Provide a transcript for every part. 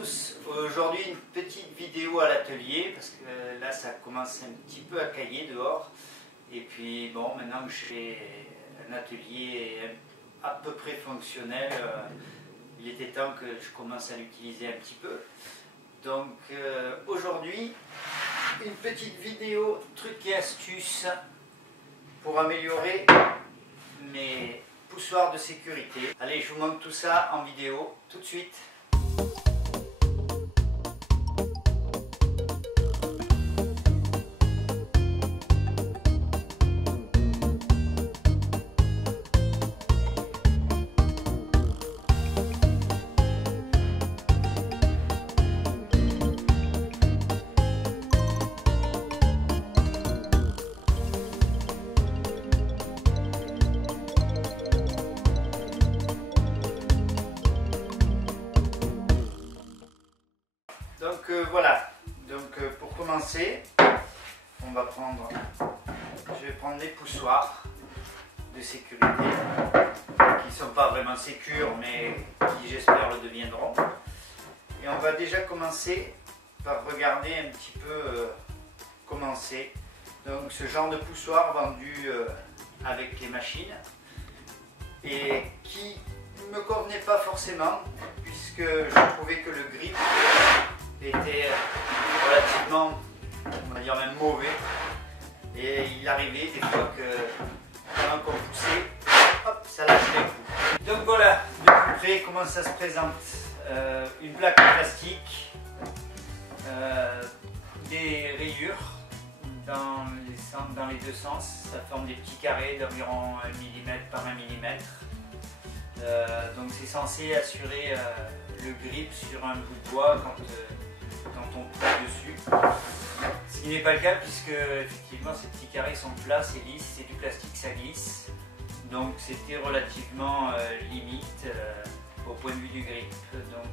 tous, aujourd'hui une petite vidéo à l'atelier parce que là ça commence un petit peu à cailler dehors et puis bon, maintenant que j'ai un atelier à peu près fonctionnel, il était temps que je commence à l'utiliser un petit peu. Donc aujourd'hui une petite vidéo trucs et astuces pour améliorer mes poussoirs de sécurité. Allez, je vous montre tout ça en vidéo tout de suite. Donc voilà, pour commencer, je vais prendre les poussoirs de sécurité qui ne sont pas vraiment sécures mais qui j'espère le deviendront. Et on va déjà commencer par regarder un petit peu comment c'est. Donc ce genre de poussoir vendu avec les machines et qui ne me convenait pas forcément puisque je trouvais que le grip était relativement, on va dire même mauvais, et il arrivait des fois que pendant qu'on poussait, hop, ça lâchait un coup. Donc voilà, de plus près comment ça se présente. Une plaque en plastique, des rayures dans les deux sens, ça forme des petits carrés d'environ 1 mm par 1 mm. Donc c'est censé assurer le grip sur un bout de bois quand on pousse dessus. Ce qui n'est pas le cas puisque effectivement ces petits carrés sont plats, c'est lisse, c'est du plastique, ça glisse. Donc c'était relativement limite au point de vue du grip. Donc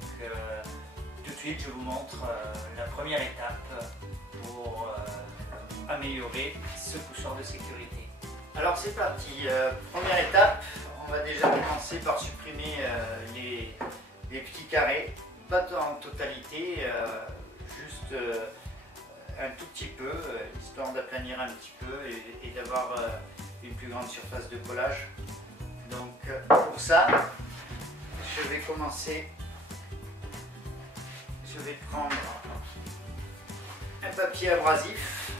tout de suite je vous montre la première étape pour améliorer ce poussoir de sécurité. Alors c'est parti, première étape, on va déjà commencer par supprimer les petits carrés, pas en totalité, juste un tout petit peu, histoire d'aplanir un petit peu et d'avoir une plus grande surface de collage. Donc pour ça, je vais commencer, je vais prendre un papier abrasif.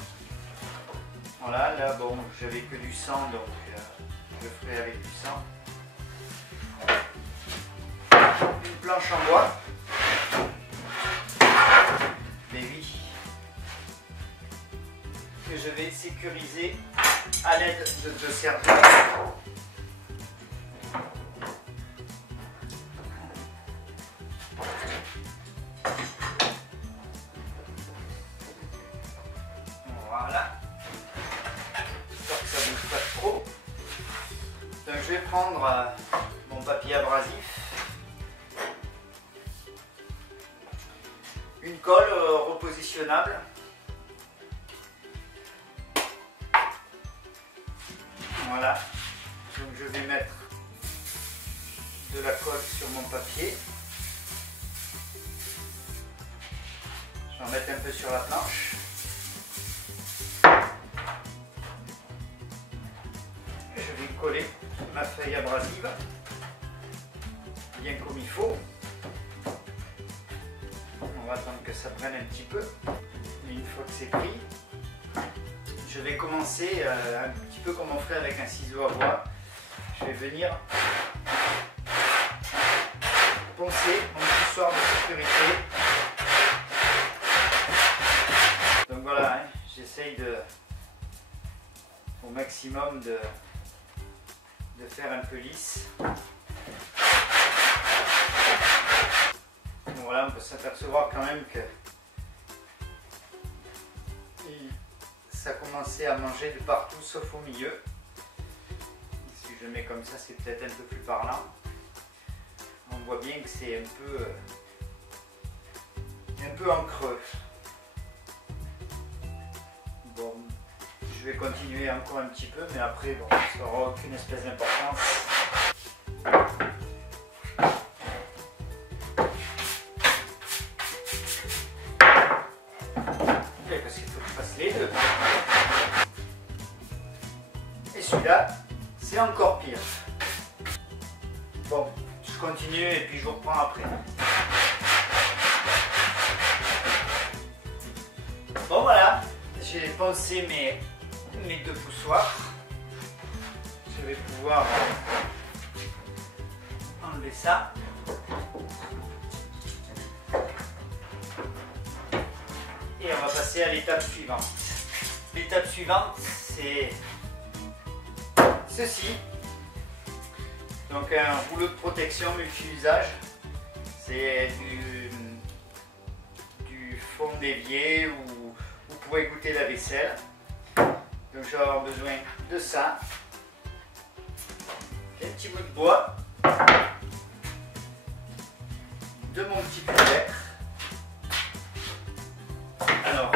Voilà, là bon, j'avais que du sang, donc je ferai avec du sang. Une planche en bois. Mais oui, que je vais sécuriser à l'aide de serre-joints. Voilà, j'espère que ça ne bouge pas trop. Donc je vais prendre mon papier abrasif, une colle repositionnable. Voilà, donc je vais mettre de la colle sur mon papier. Je vais en mettre un peu sur la planche. Je vais coller ma feuille abrasive bien comme il faut. On va attendre que ça prenne un petit peu. Et une fois que c'est pris, je vais commencer un petit peu comme on ferait avec un ciseau à bois. Je vais venir poncer mon poussoir de sécurité. Donc voilà, hein, j'essaye au maximum de faire un peu lisse. Donc voilà, on peut s'apercevoir quand même que ça a commencé à manger de partout sauf au milieu. Si je mets comme ça, c'est peut-être un peu plus parlant. On voit bien que c'est un peu en creux. Bon, je vais continuer encore un petit peu, mais après, bon, ça n'aura aucune espèce d'importance. après. Bon voilà, j'ai poncé mes deux poussoirs. Je vais pouvoir enlever ça. Et on va passer à l'étape suivante. L'étape suivante, c'est ceci. Donc un rouleau de protection multi-usage. C'est du fond d'évier où vous pourrez goûter la vaisselle. Donc je vais avoir besoin de ça. Un petit bout de bois. De mon petit cuillère. Alors,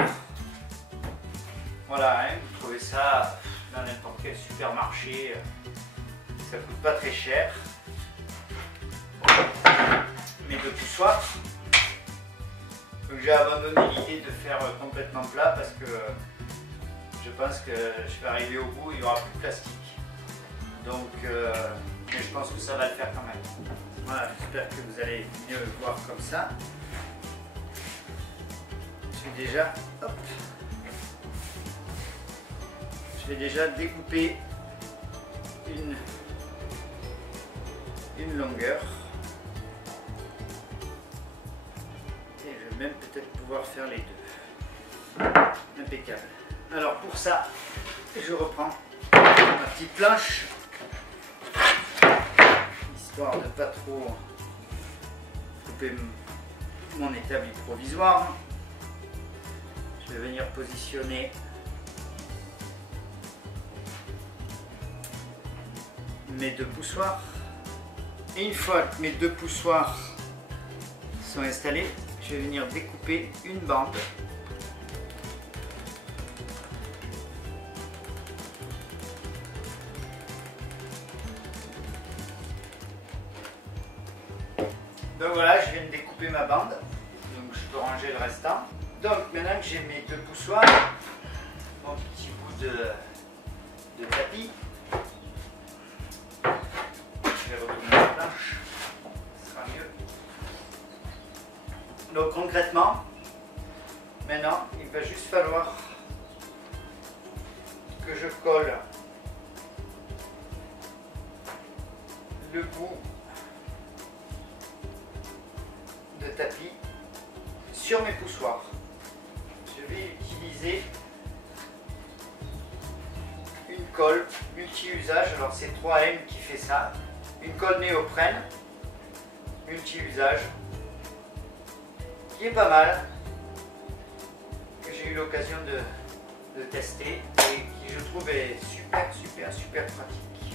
voilà, hein, vous trouvez ça dans n'importe quel supermarché. Ça coûte pas très cher. Mes deux poussoirs. Donc j'ai abandonné l'idée de faire complètement plat parce que je pense que je vais arriver au bout, il n'y aura plus de plastique. Donc, mais je pense que ça va le faire quand même. Voilà, j'espère que vous allez mieux voir comme ça. Je vais déjà découper une longueur. Et je vais même peut-être pouvoir faire les deux. Impeccable. Alors pour ça, je reprends ma petite planche, histoire de ne pas trop couper mon établi provisoire. Je vais venir positionner mes deux poussoirs. Et une fois que mes deux poussoirs sont installés, je vais venir découper une bande. Donc voilà, je viens de découper ma bande, donc je peux ranger le restant. Donc maintenant que j'ai mes deux poussoirs, mon petit bout de tapis, je vais retourner la planche, ce sera mieux. Donc concrètement, maintenant il va juste falloir que je colle le bout de tapis sur mes poussoirs. Je vais utiliser une colle multi-usage. Alors c'est 3M qui fait ça. Une colle néoprène multi-usage qui est pas mal, que j'ai eu l'occasion de tester et qui je trouve est super pratique.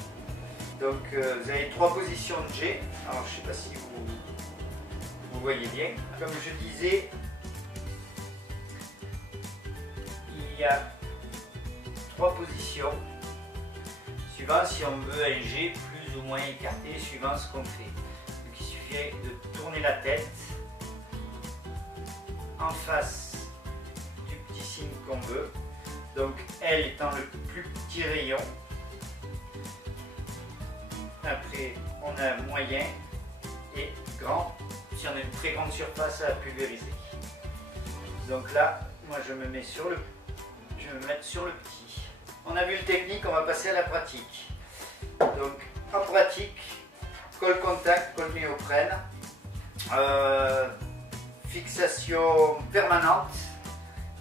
Donc vous avez 3 positions de jet. Alors je sais pas si vous voyez bien. Comme je disais, il y a 3 positions suivant si on veut un jet plus ou moins écarté suivant ce qu'on fait. Donc il suffit de tourner la tête en face du petit signe qu'on veut. Donc L étant le plus petit rayon. Après on a moyen et grand si on a une très grande surface à pulvériser. Donc là, moi je me mets sur le petit. On a vu le technique, on va passer à la pratique. Donc en pratique, colle contact, colle néoprène, fixation permanente,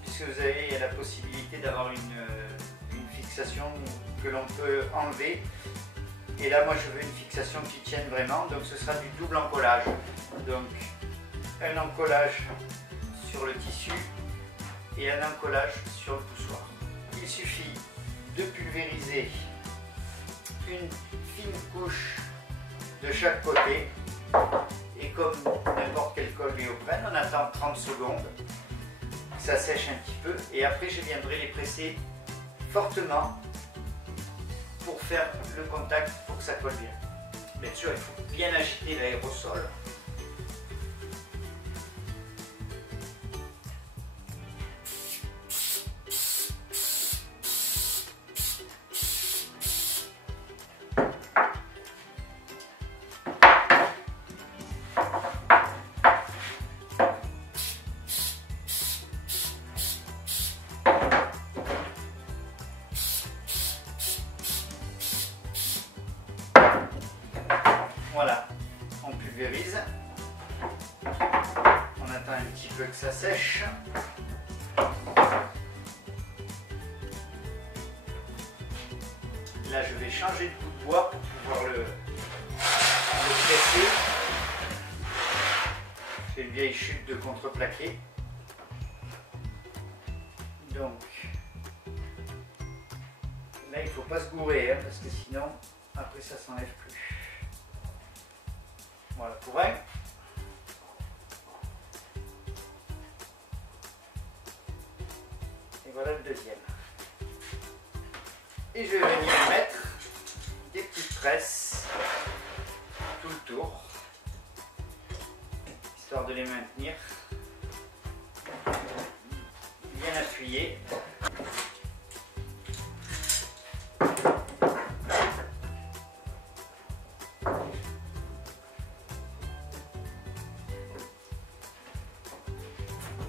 puisque vous avez la possibilité d'avoir une fixation que l'on peut enlever. Et là, moi, je veux une fixation qui tienne vraiment, donc ce sera du double encollage. Donc, un encollage sur le tissu et un encollage sur le poussoir. Il suffit de pulvériser une fine couche de chaque côté. Et comme n'importe quelle colle néoprène, on attend 30 secondes, ça sèche un petit peu. Et après, je viendrai les presser fortement pour faire le contact, pour que ça colle bien. Bien sûr, il faut bien agiter l'aérosol. un petit peu que ça sèche. Là, je vais changer de bout de bois pour pouvoir le presser. C'est une vieille chute de contreplaqué. Donc, là, il ne faut pas se gourer, hein, parce que sinon, après, ça ne s'enlève plus. Voilà pour un. Et voilà le deuxième. Et je vais venir mettre des petites tresses tout le tour, histoire de les maintenir bien appuyés.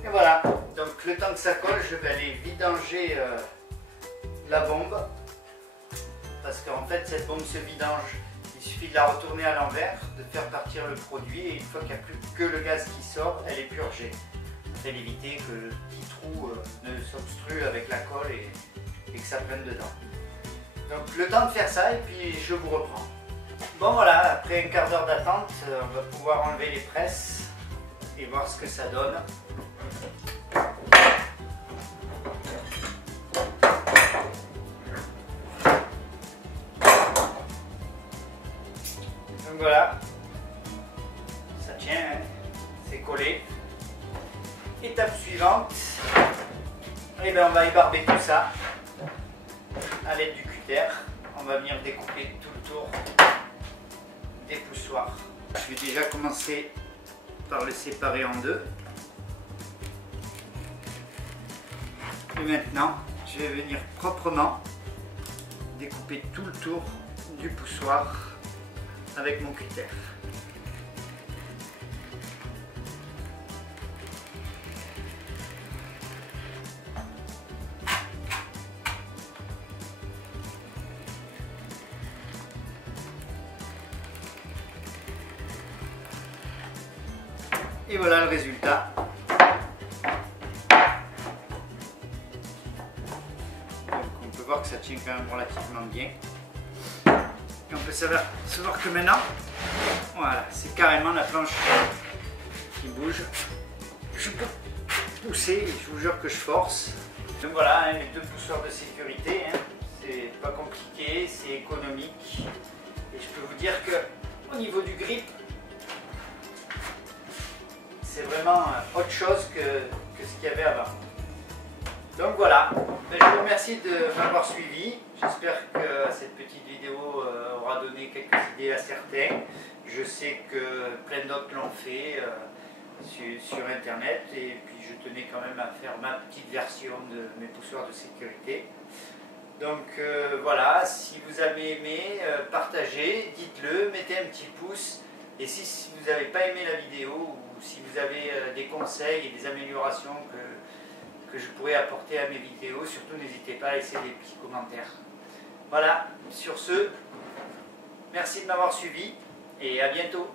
Et voilà, donc le temps que ça colle, je vais aller vidanger la bombe, parce qu'en fait cette bombe se vidange, il suffit de la retourner à l'envers, de faire partir le produit, et une fois qu'il n'y a plus que le gaz qui sort, elle est purgée. C'est d'éviter que le petit trou ne s'obstrue avec la colle et que ça prenne dedans. Donc le temps de faire ça, et puis je vous reprends. Bon voilà, après un quart d'heure d'attente, on va pouvoir enlever les presses et voir ce que ça donne. Donc voilà, ça tient, hein, c'est collé. Étape suivante, et bien on va ébarber tout ça à l'aide du cutter. On va venir découper tout le tour des poussoirs. Je vais déjà commencer par le séparer en deux. Et maintenant, je vais venir proprement découper tout le tour du poussoir avec mon cutter. Et voilà le résultat. Donc on peut voir que ça tient quand même relativement bien. Et on peut savoir que maintenant, voilà, c'est carrément la planche qui bouge. Je peux pousser, et je vous jure que je force. Donc voilà, hein, les deux poussoirs de sécurité, hein, c'est pas compliqué, c'est économique. Et je peux vous dire que au niveau du grip, c'est vraiment autre chose que ce qu'il y avait avant. Donc voilà, je vous remercie de m'avoir suivi. J'espère que cette petite vidéo aura donné quelques idées à certains. Je sais que plein d'autres l'ont fait sur internet, et puis je tenais quand même à faire ma petite version de mes poussoirs de sécurité. Donc voilà, si vous avez aimé, partagez, dites-le, mettez un petit pouce. Et si vous n'avez pas aimé la vidéo, ou si vous avez des conseils et des améliorations que je pourrais apporter à mes vidéos, surtout n'hésitez pas à laisser des petits commentaires. Voilà, sur ce, merci de m'avoir suivi et à bientôt.